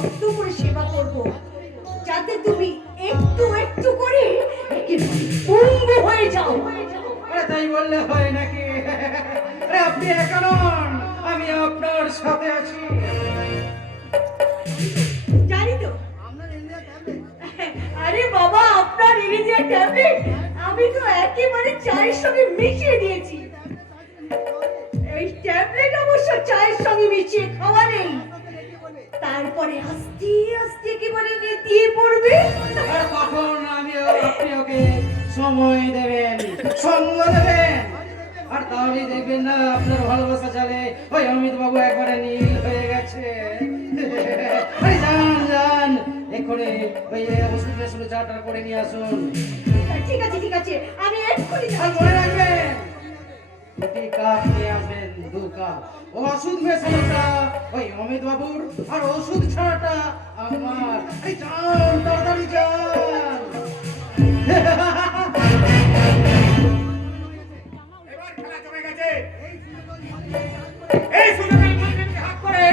যত্ন করে সেবা করব, যাতে তুমি একটু একটু করে একেবারে পঙ্গু হয়ে যাও। আরে তাই বললে হয় নাকি? আরে আপনি একা নন, আমি আপনার সাথে আছি। জানি তো। আরে বাবা, আপনার ইংরেজিয়া ট্যাবলেট আমি তো একেবারে চায়ের সঙ্গে মিশিয়ে দিয়েছি। এই ট্যাবলেট অবশ্য চায়ের সঙ্গে মিশিয়ে খাওয়া নেই, তারপরে আস্তে আস্তে একেবারে নেতিয়ে পড়বে। আর কখন আপনি ওকে সময় দেবেন, সঙ্গ দেবেন, আর তাহলেই দেখবেন না আপনার ভালোবাসা চলে ওই অমিত বাবু একবারে নীল হয়ে গেছে। আরে যান যান, এক্ষুনি ওই ওষুধের শুনে চাটা করে নিয়ে আসুন। ঠিক আছে ঠিক আছে, আমি এক্ষুনি আর মনে রাখবেন, দুটি কাপ নিয়ে আসবেন, 2 কাপ। ওষুধ মেশানোটা ওই অমিত বাবুর, আর ওষুধ ছাড়াটা আমার। এই যান, তাড়াতাড়ি যান। এবার খেলা জমে গেছে। এই সুযোগে মন্ত্রীকে হাত করে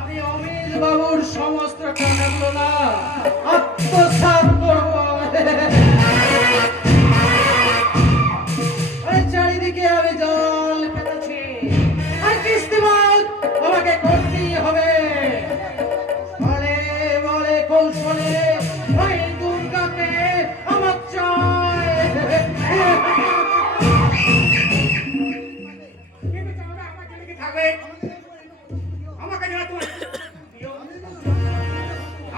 আমি অমিত বাবুর সমস্ত টাকাগুলো না আত্মসাৎ করবো। আরে চারিদিকে আমি জল ফেলেছি, আর কিস্তিমাত আমাকে করতেই হবে। বলে বলে কৌশলে ওই দুর্গাকে আমার চাই। কিন্তু চাওয়া আমার জন্য কি থাকবে? আমাকে যেন তোমার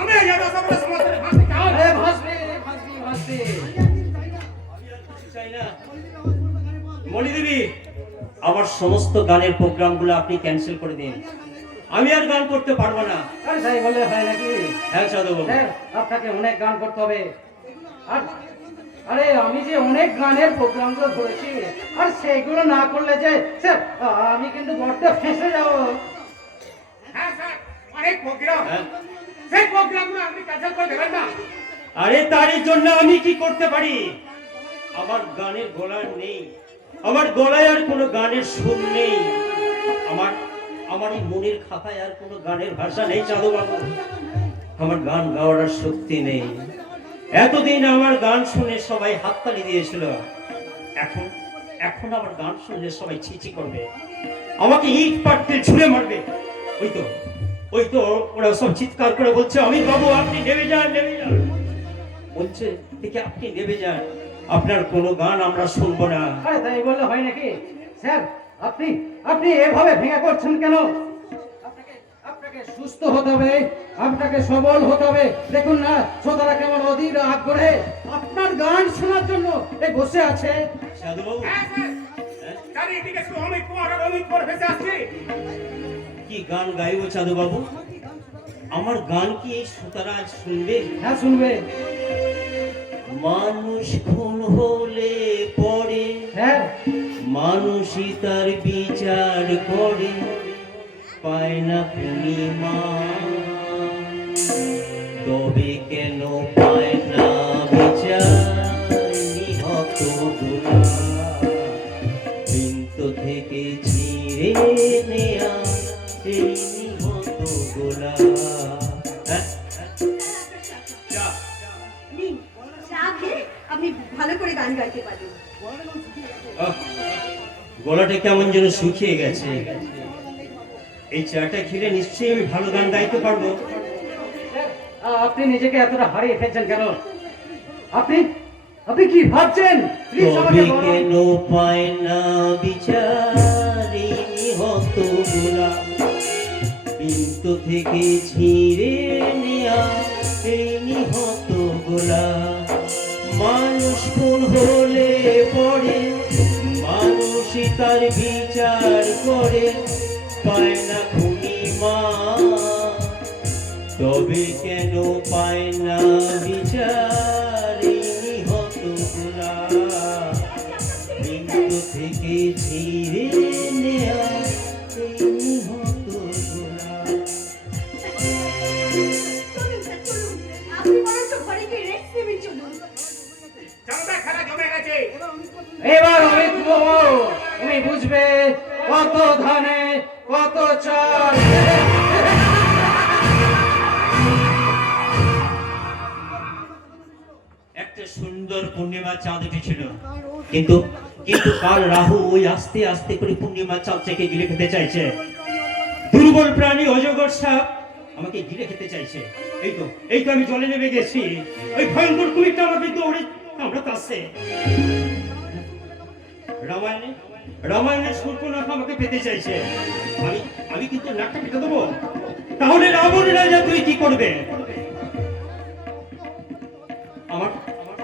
আমি এই রসগোল্লা সমস্ত ভাসতে চাও। আরে ভাসবে ভাসবে ভাসবে। চাই না মণি দেবী, আমার সমস্ত গানের প্রোগ্রামগুলো আপনি ক্যান্সেল করে দিন। আমি আর গান করতে পারবো না। আরে তাই বললে হয় নাকি? হ্যাঁ সাধু বাবু, স্যার, আপনাকে অনেক গান করতে হবে। আর আরে আমি যে অনেক গানের প্রোগ্রামগুলো ধরেছি, আর সেগুলো না করলে যে স্যার আমি কিন্তু বড্ড ফেঁসে যাব। হ্যাঁ স্যার, অনেক প্রোগ্রাম, হ্যাঁ। সেই প্রোগ্রামগুলো আপনি ক্যান্সেল করে দেবেন না? আরে তারই জন্য আমি কি করতে পারি? আমার গানের গলা নেই, আমার গলায় আর কোনো গানের সুর নেই, আমার আমার এই মনের খাতায় আর কোনো গানের ভাষা নেই চাঁদু বাবু। আমার গান গাওয়ার আর শক্তি নেই। এতদিন আমার গান শুনে সবাই হাততালি দিয়েছিল, এখন এখন আমার গান শুনলে সবাই ছিছি করবে, আমাকে ইট পাটকে ছুঁড়ে মারবে। ওই তো ওরা সব চিৎকার করে বলছে অমিত বাবু আপনি নেমে যান, নেমে যান। বলছে দেখে আপনি নেমে যান, আপনার কোনো গান আমরা শুনবো না। আরে তাই বললে হয় নাকি? স্যার আপনি আপনি এভাবে ভেঙে পড়ছেন কেন? আপনাকে আপনাকে সুস্থ হতে হবে, আপনাকে সবল হতে হবে। দেখুন না শ্রোতারা কেমন অধীর আগ্রহে আপনার গান শোনার জন্য এই বসে আছে। সাধু বাবু, হ্যাঁ স্যার, চারিদিকে শুধু অমিত কুমার আর অমিত কুমার ভেসে আসছে। কি গান গাইবো চাঁদু বাবু? আমার গান কি এই শ্রোতারা আজ শুনবে? হ্যাঁ শুনবে। মানুষ খুন হলে পরে হ্যাঁ মানুষই তার বিচার করে, পায় না পূর্ণিমা। তবে কেন পায় না বিচার নিহত গোলা, বৃন্ত থেকে ছিঁড়ে নেয়া এই নিহত গোলা। নিন, চা খেয়ে আপনি ভালো করে গান গাইতে পারেন। গলাটা কেমন যেন শুকিয়ে গেছে। এই চাটা খেলে নিশ্চয়ই আমি ভালো গান গাইতে পারবো। আপনি নিজেকে এতটা হারিয়ে ফেলছেন কেন? আপনি আপনি কি ভাবছেন? প্লিজ আমাকে তবে বলুন। কেন পায় না বিচার এই নিহত গোলা, বৃন্ত থেকে ছিঁড়ে নেয়া এই নিহত গোলা। মানুষ খুন হলে পরে মানুষই তার বিচার করে, পায় না খুনি মা। তবে কেন পায় না বিচার এই নিহত গোলা, বৃন্ত থেকে ছিঁড়ে নেয়া এই নিহত গোলা। চলুন স্যার, চলুন, আপনি বরঞ্চ ঘরে গিয়ে রেস্ট নেবেন। চলুন। চাঁদা খেলা জমে গেছে। এবার অমিত বাবু তুমি বুঝবে কত ধানে কত চাল। চাঁদ উঠেছিল, কিন্তু কিন্তু কাল রাহু ওই আস্তে আস্তে করে পূর্ণিমা চাঁদ থেকে গিলে খেতে চাইছে। দুর্বল প্রাণী অজগর সাপ আমাকে গিলে খেতে চাইছে। এই তো আমি জলে নেমে গেছি, ওই ভয়ঙ্কর কুমিরটা আমাকে দৌড়ে কামড়াতে। রামায়ণের শূর্পণখা আমাকে পেতে চাইছে। আমি কিন্তু নাকটা কেটে দেবো। তাহলে রাবণ রাজা তুই কি করবে?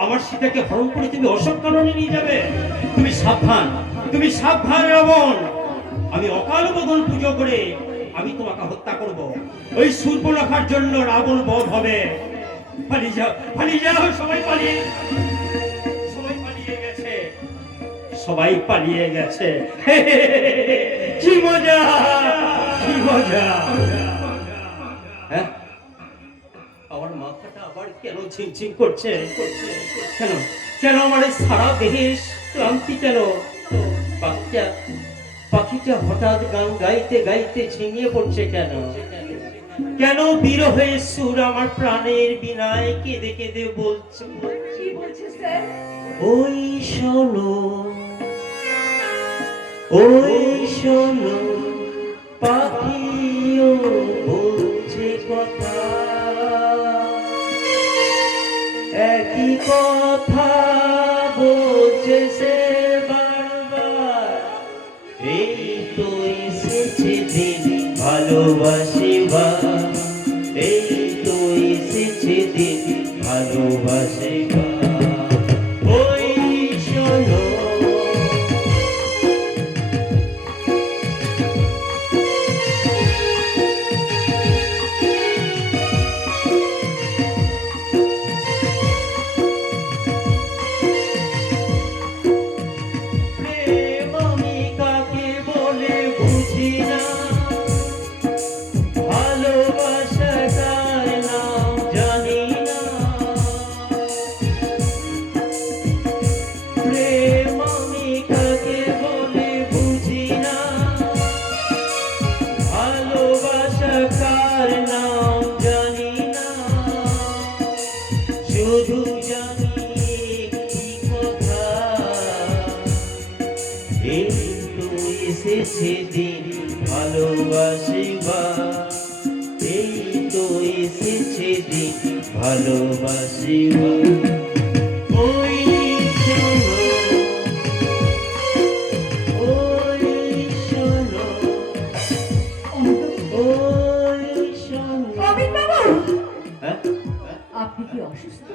আমার সীতাকে হরণ করে তুমি অশোক কাননে নিয়ে যাবে? তুমি সাবধান রাবণ। আমি অকাল বোধন পুজো করে আমি তোমাকে হত্যা করব। ওই শূর্পণখার জন্য রাবণ বধ হবে। পালিয়ে যাও, সবাই পালিয়ে গেছে। কি মজা! হ্যাঁ, আমার মাথাটা আবার কেন ঝিমঝিম করছে? কেন আমার এই সারা দেহের ক্লান্তি কেন? পাখিটা হঠাৎ গান গাইতে গাইতে ঝিমিয়ে পড়ছে কেন? বিরহের সুর আমার প্রাণের বিনায় কেঁদে কেঁদে বলছে। কি বলছে স্যার? ওই শোনো পাখিও বলছে কথা, একই কথা বলছে সে বারবার। এই তো এসেছে দিন ভালোবাসিবার, এই তো এসেছে দিন ভালোবাসিবার। ওই শোনো দিন ভালোবাসিবার, এই তো এসেছে দিন ভালোবাসিবার। ওই শোনো অমিত বাবু, হ্যাঁ, আপনি কি অসুস্থ?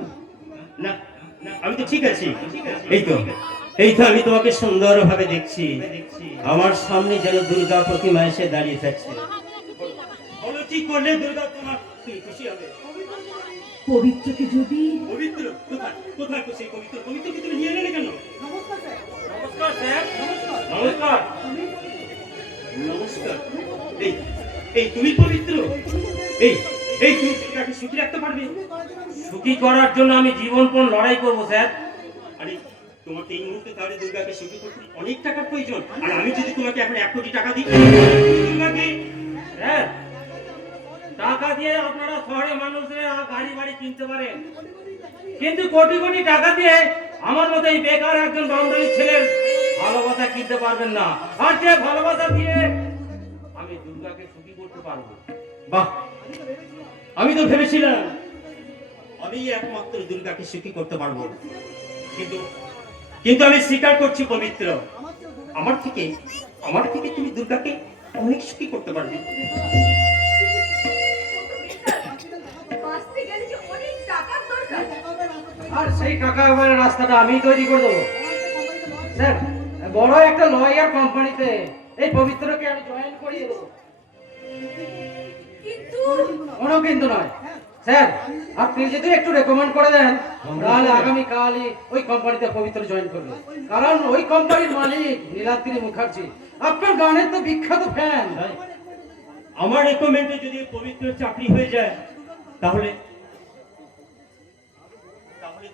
না, আমি তো ঠিক আছি। এই তো আমি তোমাকে সুন্দরভাবে দেখছি। আমার সামনে যেন দুর্গা প্রতিমা এসে দাঁড়িয়ে থাকছে। বলো কি করলে দুর্গা তোমার খুশি হবে? পবিত্রকে যদি পবিত্র কোথায় খুশি? পবিত্রকে তুমি নিয়ে এলে কেন? নমস্কার স্যার। নমস্কার। এই তুমি পবিত্র? এই তুমি দুর্গাকে সুখী রাখতে পারবে? সুখী করার জন্য আমি জীবনপণ লড়াই করব স্যার। আরে তোমাকে এই মুহূর্তে তাহলে দুর্গাকে সুখী করতে অনেক টাকার প্রয়োজন। আর আমি যদি তোমাকে এখন 1 কোটি টাকা দিই, দুর্গাকে স্যার, টাকা দিয়ে আপনারা শহরে মানুষরা গাড়ি বাড়ি কিনতে পারেন, কিন্তু কোটি কোটি টাকা দিয়ে আমার মতো এই বেকার একজন বান্ধবী ছেলের ভালোবাসা কিনতে পারবেন না। আর যে ভালোবাসা দিয়ে আমি দুর্গাকে সুখী করতে পারবো। বাহ, আমি তো ভেবেছিলাম আমি একমাত্র দুর্গাকে সুখী করতে পারবো, কিন্তু আমি স্বীকার করছি পবিত্র, আমার থেকে তুমি দুর্গাকে অনেক সুখী করতে পারবে। বাঁচতে গেলে যে অনেক টাকার দরকার। আর সেই টাকা রাস্তাটা আমি তৈরি করে দেবো স্যার। বড় একটা লয়ার কোম্পানিতে এই পবিত্রকে আমি জয়েন করিয়ে দেবো। কিন্তু কোনো কিন্তু নয় স্যার, আপনি যদি একটু রেকমেন্ড করে দেন তাহলে আগামীকালই ওই কোম্পানিতে পবিত্র জয়েন করবে। কারণ ওই কোম্পানির মালিক নীলাদ্রি মুখার্জি আপনার গানের তো বিখ্যাত ফ্যান। আমার রেকমেন্ডে যদি পবিত্র চাকরি হয়ে যায় তাহলে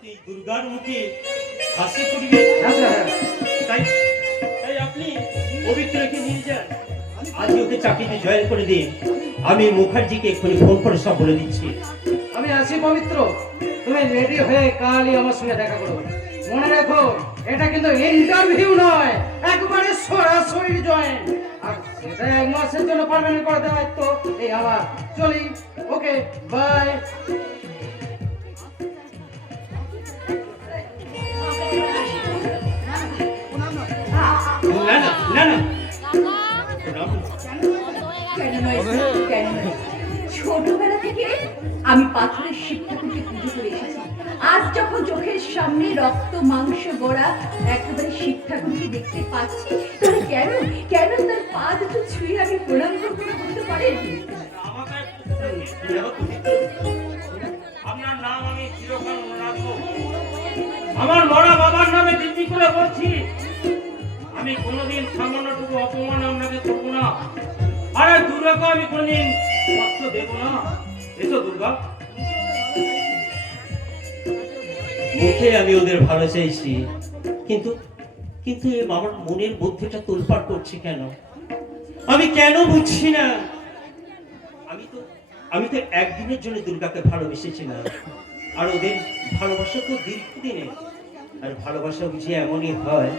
তুই দুর্গার মুখে হাসি ফুটবে। তাই আপনি পবিত্রকে নিয়ে যান, আজ ওকে চাকরিতে জয়েন করে দিন। আমি মুখার্জিকে এক্ষুনি ফোন করে সব বলে দিচ্ছি। আমি আছি পবিত্র, তুমি রেডি হয়ে কালই আমার সঙ্গে দেখা করো। মনে রাখো এটা কিন্তু ইন্টারভিউ নয়, একবারে সরাসরি জয়েন। আর সেটা 1 মাসের জন্য পার্মানেন্ট করে দেওয়া তো এই আমার। চলি, ওকে বাই। না না না না কেন নয় স্যার, কেন নয়? ছোটবেলা থেকে আমি পাথরের শিবঠাকুরকে পুজো করে এসেছি। আজ যখন চোখের সামনে রক্ত মাংস গড়া একেবারে শিবঠাকুরকে দেখতে পাচ্ছি, তাহলে কেন কেন তার পা দুটো ছুঁয়ে আমি প্রণাম করতে বলতে পারেন? আপনার নাম আমি চিরকাল মনে রাখবো। আমার মরা বাবার নামে দিদি করে বলছি, আমি কোনোদিন সামান্যটুকু অপমান আপনাকে করবো না। আর দুর্গাকে আমি কোনোদিন কষ্ট দেবো না। এসো দুর্গা। মুখে আমি ওদের ভালো চাইছি, কিন্তু কিন্তু আমার মনের বুদ্ধিটা তোলপাড় করছে কেন? আমি কেন বুঝছি না। আমি তো একদিনের জন্য দুর্গাকে ভালোবেসেছিলাম, আর ওদের ভালোবাসা তো দীর্ঘদিনের। আর ভালোবাসা বুঝি এমনই হয়।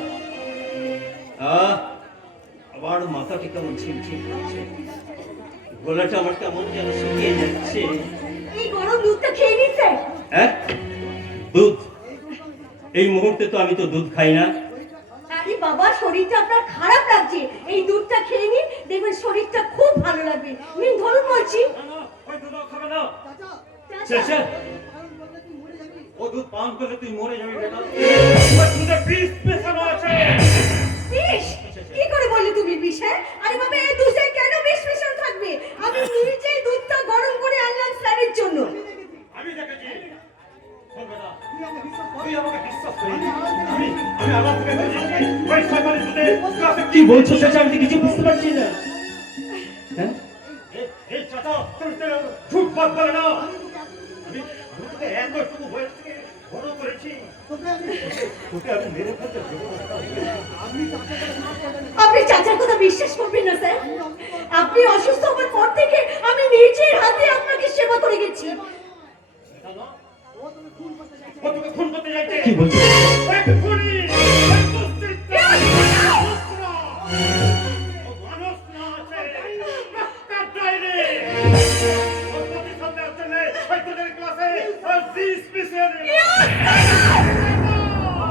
আবার মাথাটা কেমন ছিমছিম করছে, গলাটা আমার কেমন যেন শুকিয়ে যাচ্ছে। এই গরম দুধটা খেয়ে নিচ্ছে। হ্যাঁ, দুধ? এই মুহূর্তে তো আমি তো দুধ খাই না। আরে বাবা, শরীরটা আপনার খারাপ লাগছে, এই দুধটা খেয়ে নিন, দেখবেন শরীরটা খুব ভালো লাগবে। নিন ধরুন বলছি। ওই দুধ খাবে না। চাচা, ও দুধ পান করলে তুই মরে যাবি বেটা। ওই দুধে বিষ মেশানো আছে। বিষ? কি করে বললে তুমি বিষ? হ্যাঁ, আরে বাবা, এই দুধে কেন বিষ মেশানো থাকবে? আমি নিজেই দুধটা গরম করে আনলাম স্যারের জন্য। আমি দেখেছি। শোন বেটা, তুই আমাকে বিশ্বাস করিস। আমি আমার থেকে দেখেছি। ওই সরকারি দুধে কি বলছো চাচা? আমি কিছু বুঝতে পারছি না। হ্যাঁ, এই চাচা তুমি তো ঝুট বাদ বলে না। আমি তোকে একটুকু বয়স থেকে বড় করেছি, তোকে আমি মেরে ফেলতে দেবো না। আপনি চাচার কথা বিশ্বাস করবেন না স্যার। আপনি অসুস্থ হওয়ার পর থেকে আমি নিজের হাতে আপনাকে সেবা করে গেছি। ও তোকে খুন করতে যাচ্ছে। কি বলছিস? এক খুনি, এক দুষ্কৃতী। ও মানুষ না আছে, ডাক্তার ডাইরে। ও প্রতিশোধের জন্য ওই তোদের ক্লাসে আর বিষ মিশিয়ে দিল।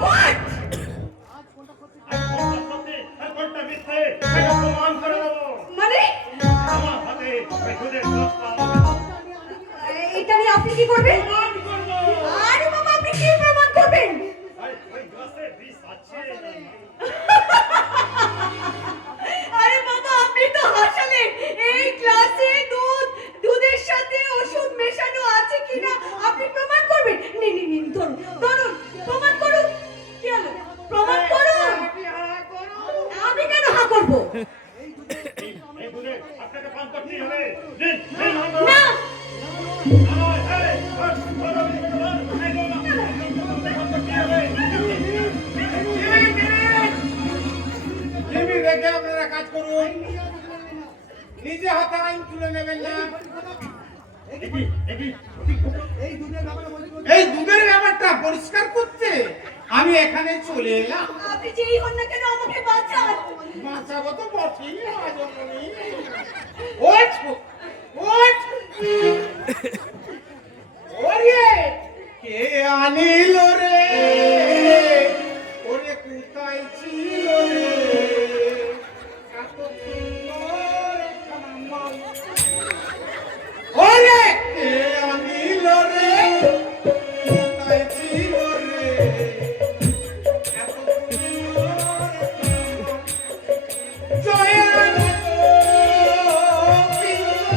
What? আর কোনটা মিথ্যে সেটা প্রমাণ করে দেবো। মানে আমার হাতে ওই তোদের ক্লাসটা এটা নিয়ে আপনি কি করবেন? প্রমাণ করবো। আরে বাবা, আপনি কি প্রমাণ করবেন? ওই ক্লাসে বিষ আছে না? আরে বাবা, আপনি তো হাসালেন। এই ক্লাসে দুধের সাথে ওষুধ মেশানো আছে কিনা আপনি প্রমাণ করবেন? নিন নিন নিন, ধরুন ধরুন, প্রমাণ করুন। কি হলো? প্রমাণ করুন। আমি কেন হা করব? এই দুধে আপনাকে পান করতেই হবে। দিন, দিন, না, টিভি দেখে আপনারা কাজ করুন, নিজে হাতে আইন তুলে নেবেন না। এই দুধের ব্যাপারটা পরিষ্কার করতে আমি এখানে চলে এলাম। আপনি যেই হন না কেন আমাকে বাঁচান। বাঁচাবো তো বটেই, রাজমণি। ওঠ, ওঠ। ওরে কে আনিল রে, ওরে কোথায় ছিল রে এত সুন্দর একখানা মাল। ওরে কে আনিল রে, কোথায় ছিল রে এত সুন্দর একখানা মাল। জয়া গো বিন্দু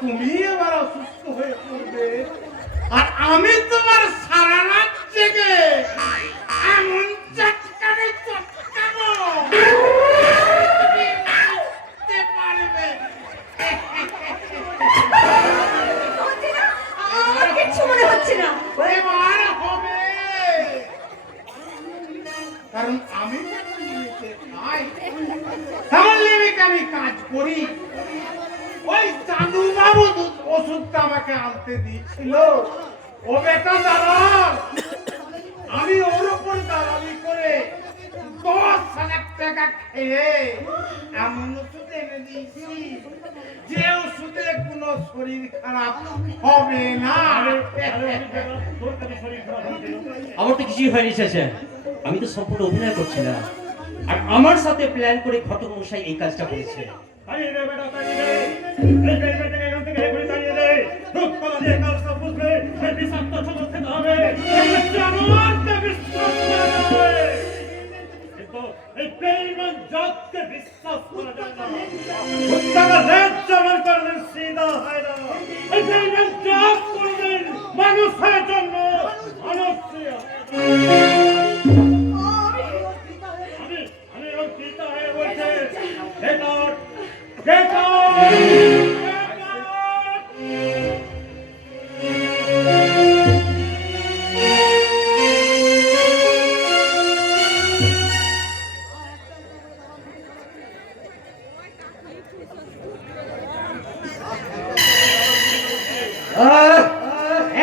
তুমি এবার অসুস্থ হয়ে পড়বে আর আমি তোমার সারা রাত জেগে এমন চটকারে চটকাবো তুমি বুঝতে পারবে। হচ্ছে না? আমার কিচ্ছু মনে হচ্ছে না। এবার হবে, কারণ আমি যখন লিমিটে খাই তেমন লিমিটে আমি কাজ করি। ওই চাঁদু বাবু ওষুধটা আমাকে আনতে দিয়েছিল, ও বেটা দালাল, আমি ওর উপর দালালি করে 10,000 টাকা খেয়ে এমন ওষুধ এনে দিয়েছি যে ওষুধে কোনো শরীর খারাপ হবে না। আমার তো কিছুই হয়নি চাচা, আমি তো সম্পূর্ণ অভিনয় করছিলাম আর আমার সাথে প্ল্যান করে ঘটক মশাই এই কাজটা করেছে। মানুষের জন্য মানুষ আমি ওর পিতা হয়ে বলছে get out! Get out!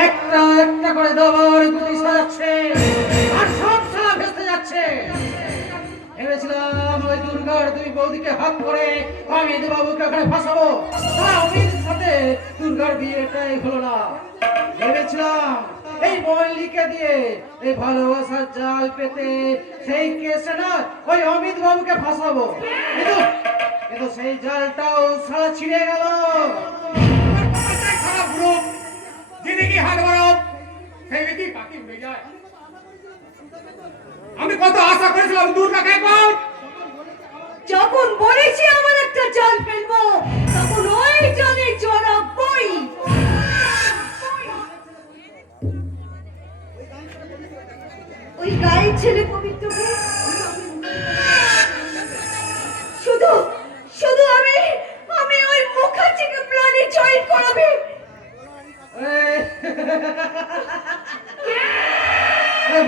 একটা একটা করে দেওয়ার গুটি সাজাচ্ছে আর সব সারা ভেসে যাচ্ছে। ভেবেছিলাম ওই দুর্গার দুই বৌদিকে হাত করে আমি বাবুকে ওখানে ফাঁসাবো, তা অমির সাথে দুর্গার বিয়েটাই হলো না। ভেবেছিলাম এই মল্লিকে দিয়ে এই ভালোবাসার জাল পেতে সেই কেসে না ওই অমিত বাবুকে ফাঁসাবো, কিন্তু সেই জালটাও সারা ছিঁড়ে গেল। খারাপ গ্রুপ যিনি কি হাত বাড়াও সেই ব্যক্তি বাকি উড়ে যায়। আমি কত আশা করেছিলাম দুর্গাকে পাও, যখন বলেছি আমার একটা জাল ফেলবো তখন ওই জালে জড়াবই। ওই গায়ের ছেলে পবিত্রকে শুধু শুধু আমি ওই মুখার্জিকে প্ল্যানে জয়েন করাবে।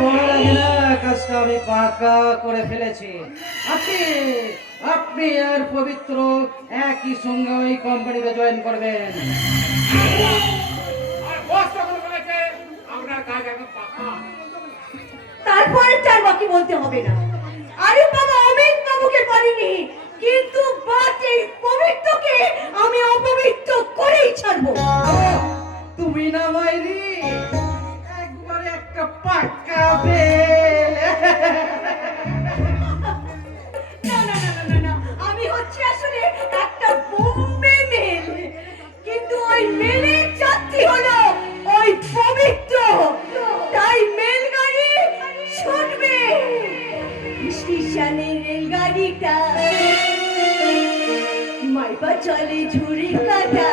বড় লাগে না, কাজটা আমি পাকা করে ফেলেছি। আপনি আর পবিত্র একই সঙ্গে ওই কোম্পানিতে জয়েন করবেন। আর বস যখন বলেছে আপনার কাজ এখন পাকা। তারপরে চার বাকি বলতে হবে না। আরে বাবা, অমিত বাবুকে পারিনি, কিন্তু বাকি পবিত্রকে আমি অপবিত্র করেই ছাড়বো। তুমি না মাইরি একবারে একটা পাক্কা বেল। না না না না না, আমি হচ্ছে আসলে একটা বোম্বে মেল, কিন্তু ওই মেলের যাত্রী হলো ওই পবিত্র, তাই মেল গাড়ি ছুটবে। স্টেশনের রেলগাড়িটা মাইপা চলে ঝুড়ি কাটা।